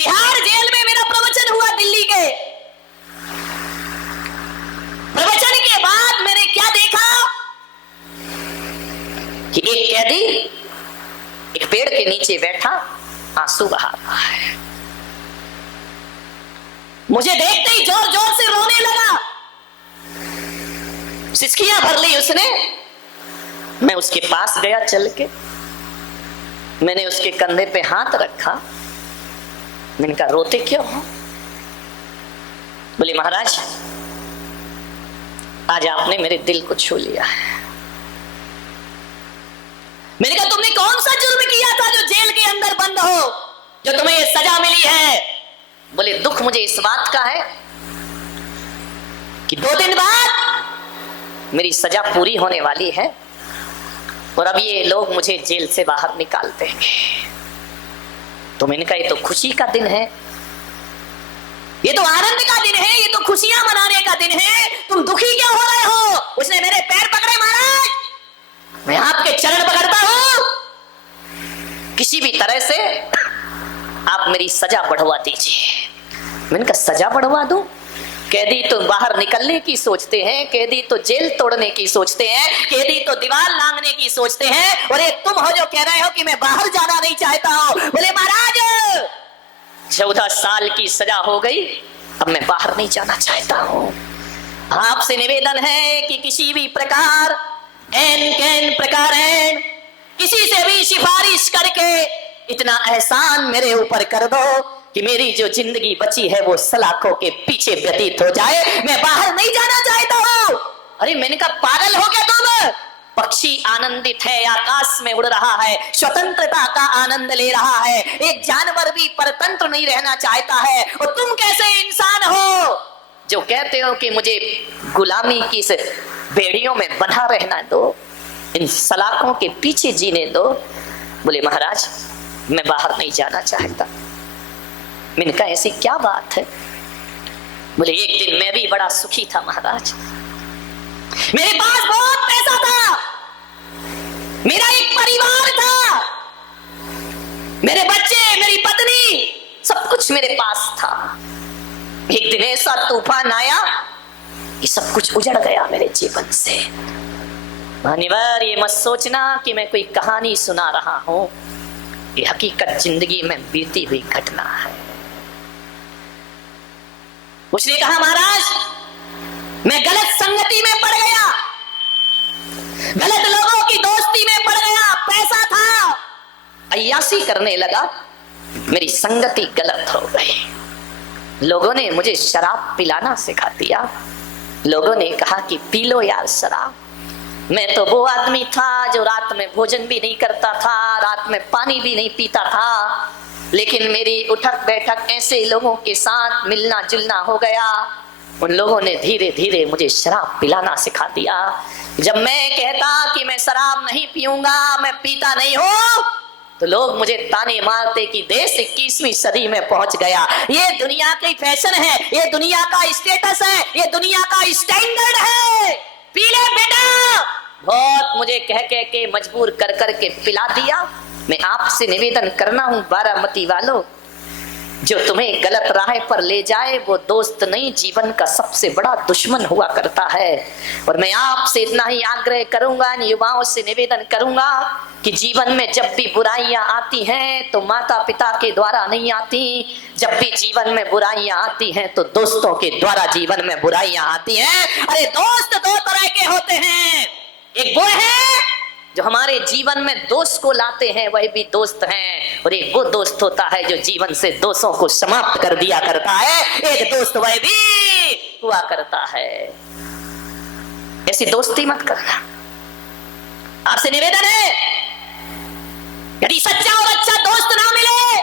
Tihar jail में मेरा प्रवचन हुआ दिल्ली के। प्रवचन के बाद मैंने क्या देखा कि एक कैदी एक पेड़ के नीचे बैठा आंसू बहा रहा है। मुझे देखते ही जोर जोर से रोने लगा, सिसकियां भर ली उसने। मैं उसके पास गया चल के, मैंने उसके कंधे पे हाथ रखा। मैंने कहा रोते क्यों हो? बोले महाराज आज आपने मेरे दिल को छू लिया है। मैंने कहा तुमने कौन सा जुर्म किया था जो जेल के अंदर बंद हो, जो तुम्हें ये सजा मिली है? बोले दुख मुझे इस बात का है कि 2 दिन बाद मेरी सजा पूरी होने वाली है और अब ये लोग मुझे जेल से बाहर निकाल देंगे। तो मैंने कहा ये तो खुशी का दिन है, ये तो आनंद का दिन है, ये तो खुशियां मनाने का दिन है, तुम दुखी क्यों हो रहे हो? उसने मेरे पैर पकड़े, महाराज मैं आपके चरण पकड़ता हूं, किसी भी तरह से आप मेरी सजा बढ़वा दीजिए। मैंने कहा सजा बढ़वा दूं? कैदी तो बाहर निकलने की सोचते हैं, कैदी तो जेल तोड़ने की सोचते हैं, कैदी तो दीवार लांघने की सोचते हैं, और ये तुम हो जो कह रहे हो कि मैं बाहर जाना नहीं चाहता हूं। बोले महाराज 14 साल की सजा हो गई, अब मैं बाहर नहीं जाना चाहता हूं। आपसे निवेदन है कि किसी भी प्रकार एन कैन प्रकार किसी से भी सिफारिश करके इतना एहसान मेरे ऊपर कर दो कि मेरी जो जिंदगी बची है वो सलाखों के पीछे व्यतीत हो जाए, मैं बाहर नहीं जाना चाहता हूं। अरे मैंने कहा पागल हो गया तुम? पक्षी आनंदित है, आकाश में उड़ रहा है, स्वतंत्रता का आनंद ले रहा है, एक जानवर भी परतंत्र नहीं रहना चाहता है, और तुम कैसे इंसान हो जो कहते हो कि मुझे गुलामी की इस बेड़ियों में बंधा रहना दो, इन सलाखों के पीछे जीने दो। बोले महाराज मैं बाहर नहीं जाना चाहता। मैंने कहा ऐसी क्या बात है? बोले एक दिन मैं भी बड़ा सुखी था महाराज, मेरे पास बहुत पैसा था, मेरा एक परिवार था, मेरे बच्चे, मेरी पत्नी, सब कुछ मेरे पास था। एक दिन ऐसा तूफान आया कि सब कुछ उजड़ गया मेरे जीवन से। मान्यवर ये मत सोचना कि मैं कोई कहानी सुना रहा हूं, ये हकीकत जिंदगी में बीती हुई घटना है। उसने कहा महाराज मैं गलत संगति में पड़ गया, गलत लोगों की दोस्ती में पड़ गया, पैसा था, अय्यासी करने लगा, मेरी संगति गलत हो गई। लोगों ने मुझे शराब पिलाना सिखा दिया, लोगों ने कहा कि पी लो यार शराब। मैं तो वो आदमी था जो रात में भोजन भी नहीं करता था, रात में पानी भी नहीं पीता था, लेकिन मेरी उठक बैठक ऐसे लोगों के साथ मिलना जुलना हो गया, उन लोगों ने धीरे धीरे मुझे शराब पिलाना सिखा दिया। जब मैं कहता कि मैं शराब नहीं पीऊंगा, मैं पीता नहीं हूं, तो लोग मुझे ताने मारते कि देश 21वीं सदी में पहुंच गया, ये दुनिया की फैशन है, ये दुनिया का स्टेटस है, ये दुनिया का स्टैंडर्ड है, पी ले बेटा। बहुत मुझे कह कह के मजबूर कर कर के पिला दिया। मैं आपसे निवेदन करना हूं बारामती वालों, जो तुम्हें गलत राह पर ले जाए वो दोस्त नहीं, जीवन का सबसे बड़ा दुश्मन हुआ करता है। और मैं आपसे इतना ही आग्रह करूंगा, युवाओं से निवेदन करूंगा कि जीवन में जब भी बुराइयां आती हैं तो माता पिता के द्वारा नहीं आती, जब भी जीवन में बुराइयां आती हैं तो दोस्तों के द्वारा जीवन में बुराइयां आती हैं। अरे दोस्त 2 तरह के होते हैं, एक वो है जो हमारे जीवन में दोस्त को लाते हैं, वही भी दोस्त हैं, और एक वो दोस्त होता है जो जीवन से दोषों को समाप्त कर दिया करता है, एक दोस्त वह भी हुआ करता है। ऐसी दोस्ती मत करना। आपसे निवेदन है यदि सच्चा और अच्छा दोस्त ना मिले,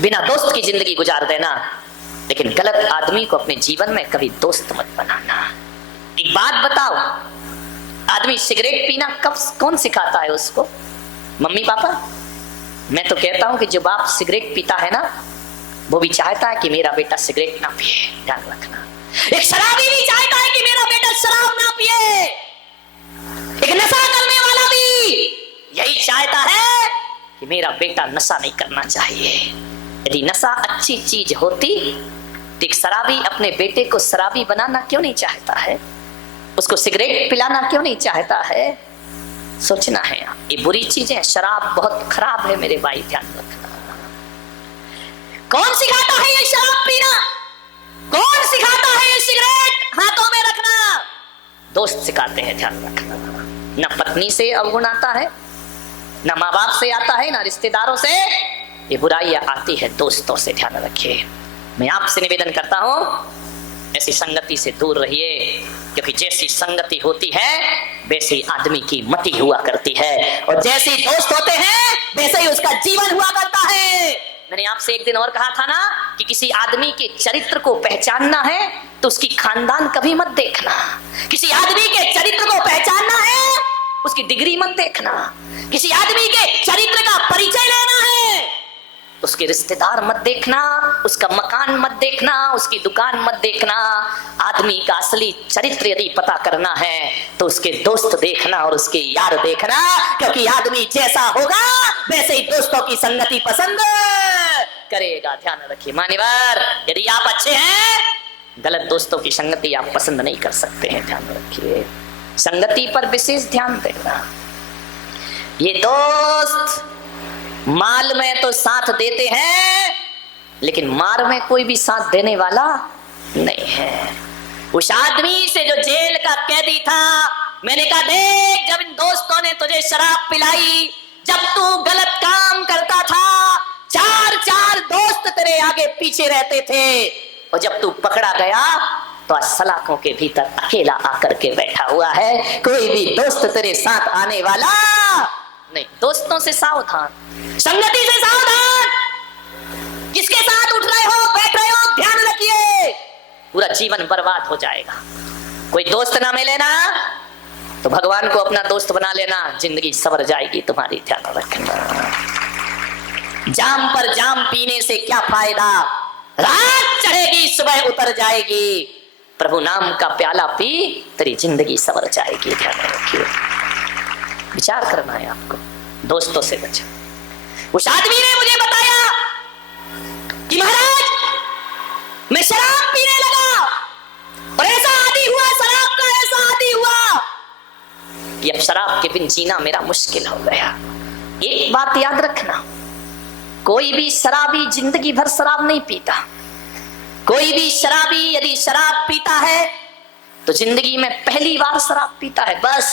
बिना दोस्त की जिंदगी गुजार देना, लेकिन गलत आदमी को अपने जीवन में कभी दोस्त मत बनाना। एक बात बताओ, आदमी सिगरेट पीना कब कौन सिखाता है उसको? Mummy papa? मैं तो कहता हूं कि जो बाप सिगरेट पीता है ना, वो भी चाहता है कि मेरा बेटा सिगरेट ना पिए, ध्यान रखना। एक शराबी भी चाहता है कि मेरा बेटा शराब ना पिए, एक नशा करने वाला भी यही चाहता है कि मेरा बेटा नशा नहीं करना चाहिए। यदि नशा अच्छी चीज होती तो एक शराबी अपने बेटे को शराबी बनाना क्यों नहीं चाहता है? उसको सिगरेट पिलाना क्यों नहीं चाहता है? सोचना है। ये बुरी चीजें, शराब बहुत खराब है मेरे भाई, ध्यान रखना। कौन सिखाता है ये शराब पीना? कौन सिखाता है ये सिगरेट हाथों में रखना? दोस्त सिखाते हैं, ध्यान रखना। न पत्नी से अवगुण आता है, न माँ बाप से आता है, न रिश्तेदारों से। ये बुराइयां आती है दोस्तों से, ध्यान रखिए। मैं आपसे निवेदन करता हूं, ऐसी संगति से दूर रहिए, क्योंकि जैसी संगति होती है वैसे आदमी की मति हुआ करती है, और जैसे दोस्त होते हैं वैसे ही उसका जीवन हुआ करता है। मैंने आपसे एक दिन और कहा था ना कि किसी आदमी के चरित्र को पहचानना है तो उसकी खानदान कभी मत देखना। किसी आदमी के चरित्र को पहचानना है, उसकी डिग्री मत देखना। किसी आदमी के चरित्र का परिचय लेना है, उसके रिश्तेदार मत देखना, उसका मकान मत देखना, उसकी दुकान मत देखना। आदमी का असली चरित्र यदि पता करना है तो उसके दोस्त देखना और उसके यार देखना, क्योंकि आदमी जैसा होगा वैसे ही दोस्तों की संगति पसंद करेगा। ध्यान रखिए मान्यवर, यदि आप अच्छे हैं, गलत दोस्तों की संगति आप पसंद नहीं कर सकते हैं। ध्यान रखिए, संगति पर विशेष ध्यान देना। ये दोस्त माल में तो साथ देते हैं, लेकिन मार में कोई भी साथ देने वाला नहीं है। उस आदमी से जो जेल का कैदी था, मैंने कहा देख, जब इन दोस्तों ने तुझे शराब पिलाई, जब तू गलत काम करता था, चार चार दोस्त तेरे आगे पीछे रहते थे, और जब तू पकड़ा गया तो आज सलाखों के भीतर अकेला आकर के बैठा हुआ है। कोई भी दोस्त तेरे साथ आने वाला नहीं। दोस्तों से सावधान, संगति से सावधान। किसके साथ उठ रहे हो, बैठ रहे हो, ध्यान रखिए, पूरा जीवन बर्बाद हो जाएगा। कोई दोस्त ना मिले ना तो भगवान को अपना दोस्त बना लेना, जिंदगी सवर जाएगी तुम्हारी। ध्यान रखना, जाम पर जाम पीने से क्या फायदा, रात चढ़ेगी सुबह उतर जाएगी। प्रभु नाम का प्याला पी, तेरी जिंदगी सवर जाएगी। ध्यान रखिए, विचार करना है आपको, दोस्तों से बचो। उस आदमी ने मुझे बताया कि महाराज मैं शराब पीने लगा और ऐसा आदी हुआ, शराब का ऐसा आदी हुआ कि अब शराब के बिन जीना मेरा मुश्किल हो गया। एक बात याद रखना, कोई भी शराबी जिंदगी भर शराब नहीं पीता। कोई भी शराबी यदि शराब पीता है तो जिंदगी में पहली बार शराब पीता है, बस।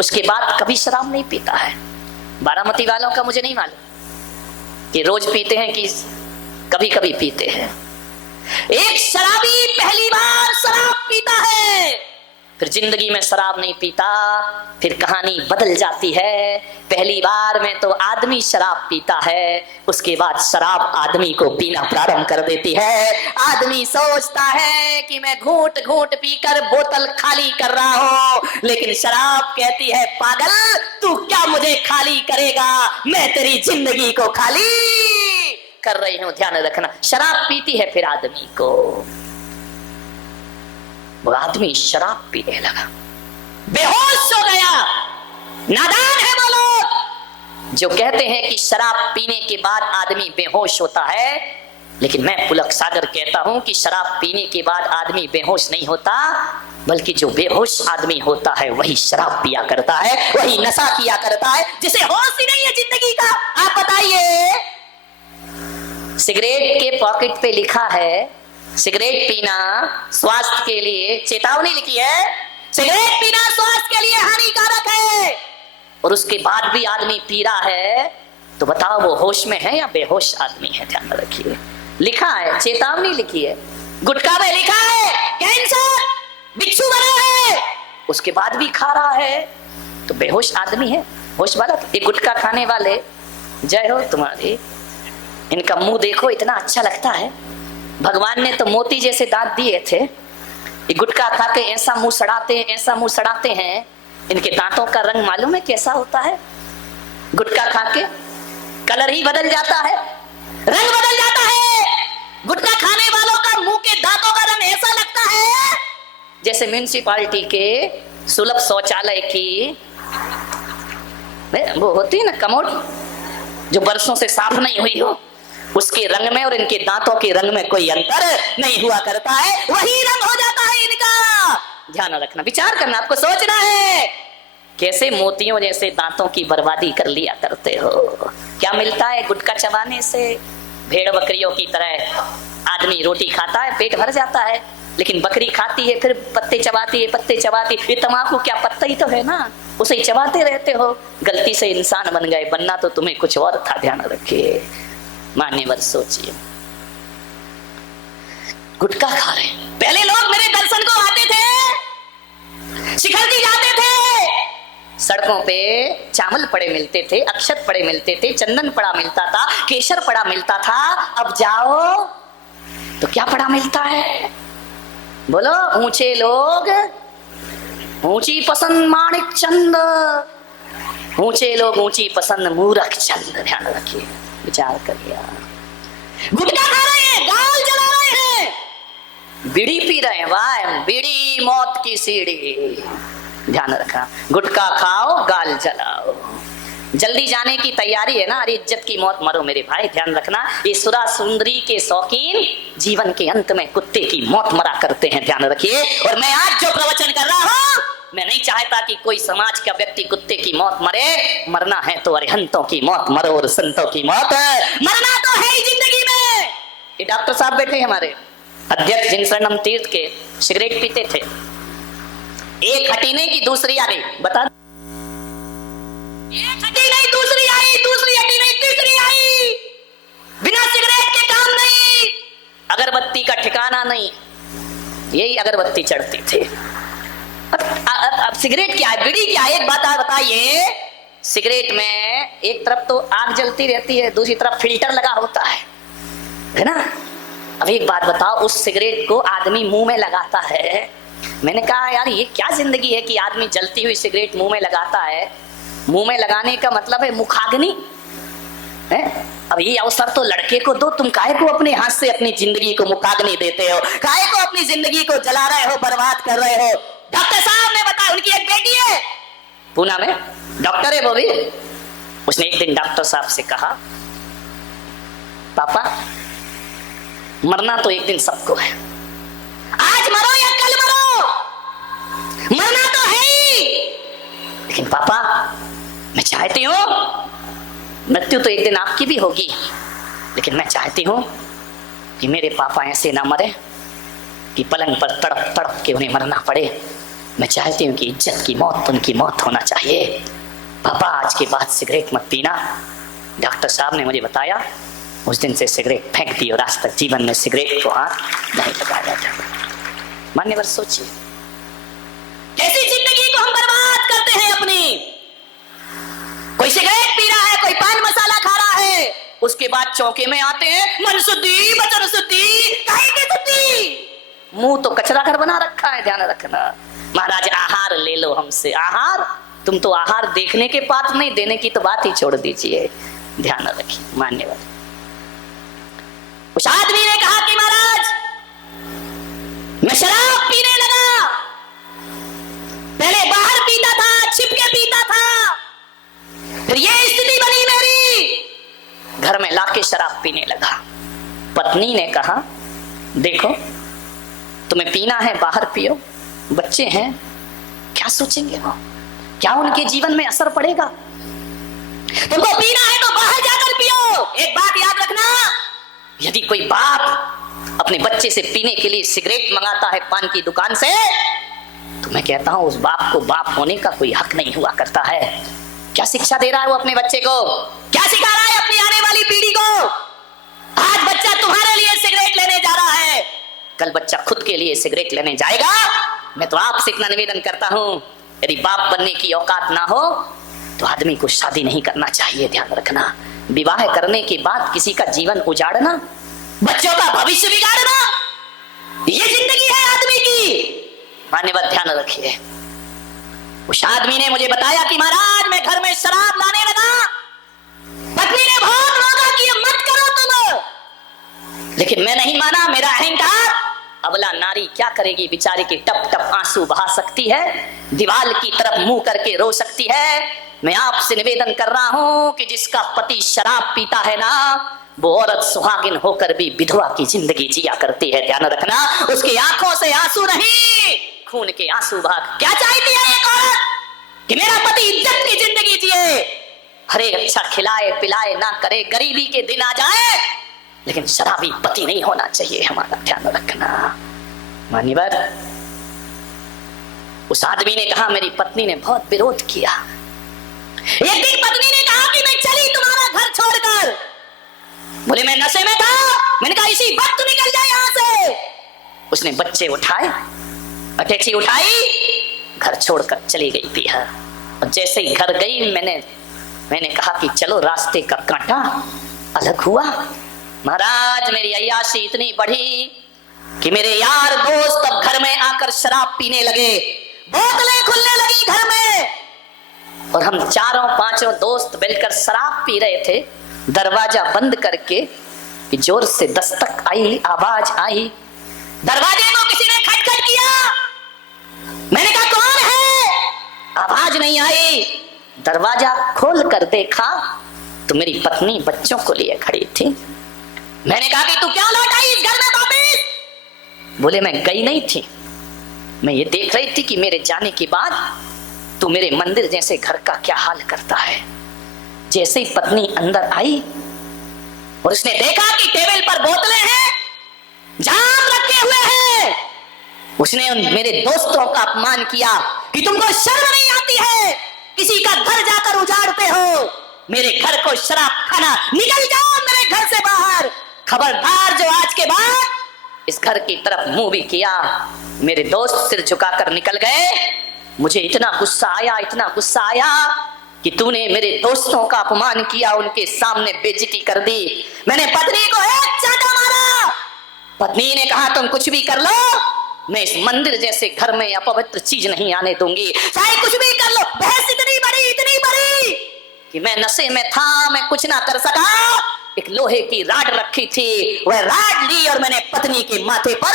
उसके बाद कभी शराब नहीं पीता है। बारामती वालों का मुझे नहीं मालूम कि रोज पीते हैं कि कभी कभी पीते हैं। एक शराबी पहली बार शराब पीता है, फिर जिंदगी में शराब नहीं पीता, फिर कहानी बदल जाती है। पहली बार में तो आदमी शराब पीता है, उसके बाद शराब आदमी को पीना प्रारंभ कर देती है। आदमी सोचता है कि मैं घूंट घूंट पीकर बोतल खाली कर रहा हूं, लेकिन शराब कहती है पागल, तू क्या मुझे खाली करेगा, मैं तेरी जिंदगी को खाली कर रही हूं। ध्यान रखना, शराब पीती है फिर आदमी को। वो आदमी शराब पीने लगा, बेहोश हो गया। नादान है वो लोग जो कहते हैं कि शराब पीने के बाद आदमी बेहोश होता है, लेकिन मैं पुलक सागर कहता हूं कि शराब पीने के बाद आदमी बेहोश नहीं होता, बल्कि जो बेहोश आदमी होता है वही शराब पिया करता है, वही नशा किया करता है, जिसे होश ही नहीं है जिंदगी का। आप बताइए, सिगरेट के पॉकेट पे लिखा है सिगरेट पीना स्वास्थ्य के लिए, चेतावनी लिखी है, सिगरेट पीना स्वास्थ्य के लिए हानिकारक है, और उसके बाद भी आदमी पी रहा है, तो बताओ वो होश में है या बेहोश आदमी है। ध्यान रखिए, लिखा है, चेतावनी लिखी है। गुटखा में लिखा है कैंसर, बिच्छू बना है, उसके बाद भी खा रहा है, तो बेहोश आदमी है। होश वाला ये गुटखा खाने वाले, जय हो तुम्हारी, इनका मुंह देखो इतना अच्छा लगता है, भगवान ने तो मोती जैसे दांत दिए थे। ये गुटखा खा के ऐसा मुंह सड़ाते हैं, ऐसा मुंह सड़ाते हैं, इनके दांतों का रंग मालूम है कैसा होता है? गुटखा खा के कलर ही बदल जाता है, रंग बदल जाता है। गुटखा खाने वालों का मुंह के दांतों का रंग ऐसा लगता है जैसे म्यूनिसिपालिटी के सुलभ शौचालय की वो होती है ना कमोड, जो बरसों से साफ नहीं हुई हो, उसके रंग में और इनके दांतों के रंग में कोई अंतर नहीं हुआ करता है, वही रंग हो जाता है इनका। ध्यान रखना, विचार करना, आपको सोचना है। कैसे मोतियों जैसे दांतों की बर्बादी कर लिया करते हो। क्या मिलता है गुटखा चबाने से? भेड़ बकरियों की तरह आदमी रोटी खाता है, पेट भर जाता है, लेकिन बकरी खाती है, फिर पत्ते चबाती है, पत्ते चबाती। ये तम्बाकू क्या पत्ता ही तो है ना, उसे ही चबाते रहते हो। गलती से इंसान बन गए, बनना तो तुम्हें कुछ और था। ध्यान रखिए, मान्यवर सोचिए। गुटखा खा रहे हैं। पहले लोग मेरे दर्शन को आते थे, शिखर जी जाते थे, सड़कों पे चावल पड़े मिलते थे, अक्षत पड़े मिलते थे, चंदन पड़ा मिलता था, केसर पड़ा मिलता था। अब जाओ तो क्या पड़ा मिलता है? बोलो, ऊंचे लोग ऊंची पसंद माणिक चंद, ऊंचे लोग ऊंची पसंद मूरख चंद। ध्यान रखिए, विचार करिए। गुटखा खा रहे हैं, गाल जला रहे हैं, बीड़ी पी रहे हैं, वाह बीड़ी मौत की सीढ़ी। ध्यान रखना, गुटखा खाओ गाल जलाओ, जल्दी जाने की तैयारी है ना, अरे इज्जत की मौत मरो मेरे भाई। ध्यान रखना, ये सुरा सुंदरी के शौकीन जीवन के अंत में कुत्ते की मौत मरा करते हैं। ध्यान रखिए। और मैं आज जो प्रवचन कर रहा हूं, मैं नहीं चाहता कि कोई समाज का व्यक्ति कुत्ते की मौत मरे। मरना है तो अरिहंतों की मौत मरो और संतों की मौत मरना तो है ही जिंदगी में। ये डॉक्टर साहब बैठे हमारे अध्यक्ष जिन शरणम तीर्थ के, सिगरेट पीते थे, एक हटी नहीं कि दूसरी आ गई। बता, एक हटी नहीं दूसरी आई, दूसरी हटी नहीं तीसरी आई। बिना सिगरेट के काम नहीं, अगरबत्ती का ठिकाना नहीं। यही अगरबत्ती चढ़ती थी। अब सिगरेट क्या है, बीड़ी क्या है? एक बात बताइए, सिगरेट में एक तरफ तो आग जलती रहती है, दूसरी तरफ फिल्टर लगा होता है ना। अब एक बात बताओ, उस सिगरेट को आदमी मुंह में लगाता है। मैंने कहा यार ये क्या जिंदगी है कि आदमी जलती हुई सिगरेट मुंह में लगाता है। मुंह में लगाने का मतलब है मुखाग्नि है। अब ये अवसर तो लड़के को दो, तुम काहे को अपने हाथ से अपनी जिंदगी को मुखाग्नि देते हो, काहे को अपनी जिंदगी को जला रहे हो, बर्बाद कर रहे हो। डॉक्टर साहब ने बताया, उनकी एक बेटी है पूना में, डॉक्टर है वो भी। उसने एक दिन डॉक्टर साहब से कहा, पापा मरना तो एक दिन सबको है, आज मरो या कल मरो, मरना तो है ही। लेकिन पापा मैं चाहती हूं, मृत्यु तो एक दिन आपकी भी होगी, लेकिन मैं चाहती हूं कि मेरे पापा ऐसे ना मरे कि पलंग पर तड़प तड़प के उन्हें मरना पड़े। मैं चाहती हूं कि इज्जत की मौत, उनकी मौत होना चाहिए। पापा आज के बाद सिगरेट मत पीना। डॉक्टर साहब ने मुझे बताया, उस दिन से सिगरेट फेंक दी और आज तक जीवन में सिगरेट को हाथ नहीं लगाया था। मान्यवर सोचिए, कैसी जिंदगी को हम बर्बाद करते हैं अपनी। कोई सिगरेट पी रहा है, कोई पान मसाला खा रहा है, उसके बाद चौके में आते हैं मन शुद्धि वचन शुद्धि काहे की शुद्धि। मुंह तो कचरा घर बना रखा है। ध्यान रखना, महाराज आहार ले लो हमसे। आहार, तुम तो आहार देखने के पात्र नहीं, देने की तो बात ही छोड़ दीजिए। ध्यान रखिए। मान्यवर, उस आदमी ने कहा कि महाराज मैं शराब पीने लगा, पहले बाहर पीता था, छिपके पीता था, फिर ये स्थिति बनी मेरी, घर में लाके शराब पीने लगा। पत्नी ने कहा, देखो तुम्हें पीना है बाहर पियो, बच्चे हैं क्या सोचेंगे वो, क्या उनके जीवन में असर पड़ेगा। तुमको पीना है तो बाहर जाकर पियो। एक बात याद रखना, यदि कोई बाप अपने बच्चे से पीने के लिए सिगरेट मंगाता है पान की दुकान से, तो मैं कहता हूं उस बाप को बाप होने का कोई हक नहीं हुआ करता है। क्या शिक्षा दे रहा है वो अपने बच्चे को, क्या सिखा रहा है अपनी आने वाली पीढ़ी को। आज बच्चा तुम्हारे लिए सिगरेट लेने जा रहा है, कल बच्चा खुद के लिए सिगरेट लेने जाएगा। मैं तो आपसे इतना निवेदन करता हूं, यदि बाप बनने की औकात ना हो तो आदमी को शादी नहीं करना चाहिए। ध्यान रखना, विवाह करने के बाद किसी का जीवन उजाड़ना, बच्चों का भविष्य बिगाड़ना, ये जिंदगी है आदमी की। मान्यवर ध्यान रखिए। उस आदमी ने मुझे बताया कि महाराज मैं घर में शराब लाने लगा, पत्नी ने बहुत रोका कि ये मत करो तुम, लेकिन मैं नहीं माना। मेरा अहंकार, अबला नारी क्या करेगी बेचारी की, टप टप आंसू बहा सकती है, दीवार की तरफ मुंह करके रो सकती है। मैं आपसे निवेदन कर रहा हूं कि जिसका पति शराब पीता है ना, वो औरत सुहागिन होकर भी विधवा की जिंदगी जिया करती है। ध्यान रखना, उसकी आंखों से आंसू नहीं, खून के आंसू भाग। क्या चाहती है एक औरत कि मेरा पति इज्जत की जिंदगी जिए, हरे अच्छा खिलाए पिलाए ना करे, गरीबी के दिन आ जाए, लेकिन शराबी पति नहीं होना चाहिए। हमारा ध्यान रखना। मान्यवर, उस आदमी ने कहा मेरी पत्नी ने बहुत विरोध किया। एक दिन पत्नी ने कहा कि मैं चली तुम्हारा घर छोड़कर। बोले मैं नशे में था। मैंने कहा इसी वक्त निकल जाए यहां से। उसने बच्चे उठाए, अटैची उठाई, घर छोड़कर चली गई पिया। और जैसे ही घर गई मैंने कहा कि चलो, रास्ते का कांटा अलग हुआ। महाराज, मेरी अय्याशी इतनी बढ़ी कि मेरे यार दोस्त अब घर में आकर शराब पीने लगे, बोतलें खुलने लगी घर में, और हम चारों पांचों दोस्त मिलकर शराब पी रहे थे। दरवाजा बंद करके कि जोर से दस्तक आई, आवाज आई। दरवाजे में किसी ने खटखट किया। मैंने कहा कौन है? आवाज नहीं आई। दरवाजा खोल कर देखा तो मेरी पत्नी बच्चों को लिए खड़ी थी। मैंने कहा कि तू क्या लौट आई इस घर में वापिस? बोले मैं गई नहीं थी, मैं ये देख रही थी कि मेरे जाने के बाद तू मेरे मंदिर जैसे घर का क्या हाल करता है। जैसे ही पत्नी अंदर आई और उसने देखा कि टेबल पर बोतलें हैं, जाम रखे हुए हैं, उसने मेरे दोस्तों का अपमान किया कि तुमको शर्म नहीं आती है, किसी का घर जाकर उजाड़ते हो, मेरे घर को शराब खाना, निकल जाओ मेरे घर से बाहर, खबरदार जो आज के बाद इस घर की तरफ मुंह भी किया। मेरे दोस्त सिर झुकाकर निकल गए। मुझे इतना गुस्सा आया कि तूने मेरे दोस्तों का अपमान किया, उनके सामने बेइज्जती कर दी। मैंने पत्नी को एक चाटा मारा। पत्नी ने कहा तुम कुछ भी कर लो, मैं इस मंदिर जैसे घर में अपवित्र चीज नहीं आने दूंगी, चाहे कुछ भी कर लो। बहस इतनी बड़ी कि मैं नशे में था, मैं कुछ ना कर सका। एक लोहे की राड रखी थी, वह राड ली और मैंने पत्नी के माथे पर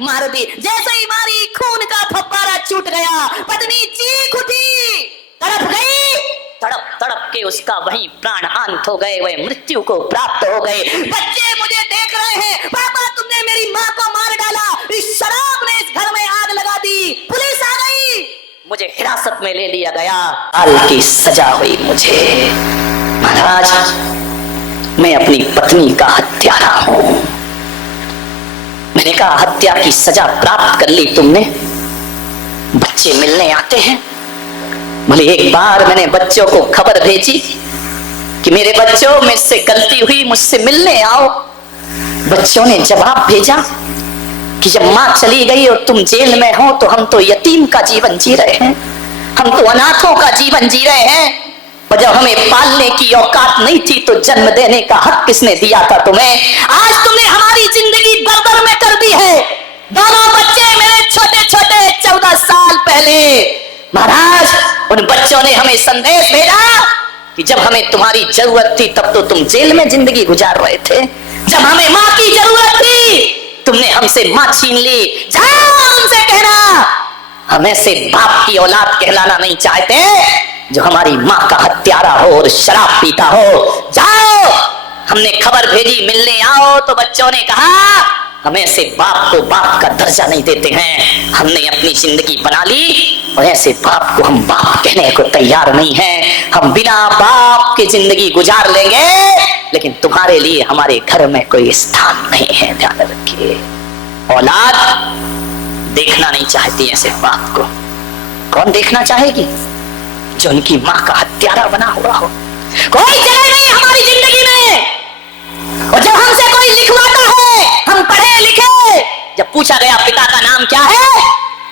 मार दी। जैसे ही मारी, खून का फव्वारा छूट गया। पत्नी चीख उठी, तड़प गई, तड़प के उसका वहीं प्राण अंत हो गए, वह मृत्यु को प्राप्त हो गए। बच्चे मुझे देख रहे हैं, पापा तुमने मेरी माँ को मार डाला, इस शराब ने इस घर में आग लगा दी, पुलिस आ गई, मुझे हिरासत में ले लिया गया, साल की सजा हुई मुझे। महाराज, मैं अपनी पत्नी का हत्यारा हूं। मैंने कहा हत्या की सजा प्राप्त कर ली तुमने, बच्चे मिलने आते हैं। बोले एक बार मैंने बच्चों को खबर भेजी कि मेरे बच्चों, मुझसे गलती हुई, मुझसे मिलने आओ। बच्चों ने जवाब भेजा कि जब माँ चली गई और तुम जेल में हो तो हम तो यतीम का जीवन जी रहे हैं, हम तो अनाथों का जीवन जी रहे हैं, और जब हमें पालने की औकात नहीं थी तो जन्म देने का हक किसने दिया था तुम्हें? आज तुमने हमारी जिंदगी दरदर में कर दी है। दोनों बच्चे मेरे छोटे 14 साल पहले। महाराज, उन बच्चों ने हमें संदेश भेजा कि जब हमें तुम्हारी जरूरत थी तब तो तुम जेल में जिंदगी गुजार रहे थे, जब हमें माँ की जरूरत थी तुमने हमसे माँ छीन ली। जाओ उनसे कहना हमें से बाप की औलाद कहलाना नहीं चाहते, जो हमारी माँ का हत्यारा हो और शराब पीता हो। जाओ, हमने खबर भेजी मिलने आओ, तो बच्चों ने कहा हमें से बाप को बाप का दर्जा नहीं देते हैं, हमने अपनी जिंदगी बना ली और ऐसे बाप को हम बाप कहने को तैयार नहीं हैं। हम बिना बाप की जिंदगी गुजार लेंगे, लेकिन तुम्हारे लिए हमारे घर में कोई स्थान नहीं है। ध्यान रखिए, औलाद देखना नहीं चाहती ऐसे बाप को। कौन देखना चाहेगी? जो उनकी माँ का हत्यारा बना हुआ हो। कोई जगह नहीं हमारी जिंदगी में। और जब हमसे कोई लिखवाता है, हम पढ़े लिखे, जब पूछा गया पिता का नाम क्या है,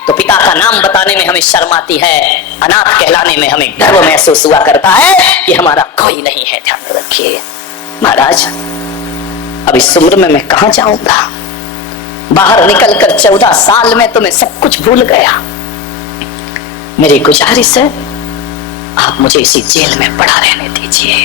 तो पिता का नाम बताने में हमें शर्म आती है, अनाथ कहलाने में हमें गर्व महसूस हुआ करता है कि हमारा कोई नहीं है। ध्यान रखिए महाराज, अब इस उम्र में मैं कहां जाऊंगा? बाहर निकलकर 14 साल में तो मैं सब कुछ भूल गया। मेरी गुजारिश है, आप मुझे इसी जेल में पड़ा रहने दीजिए।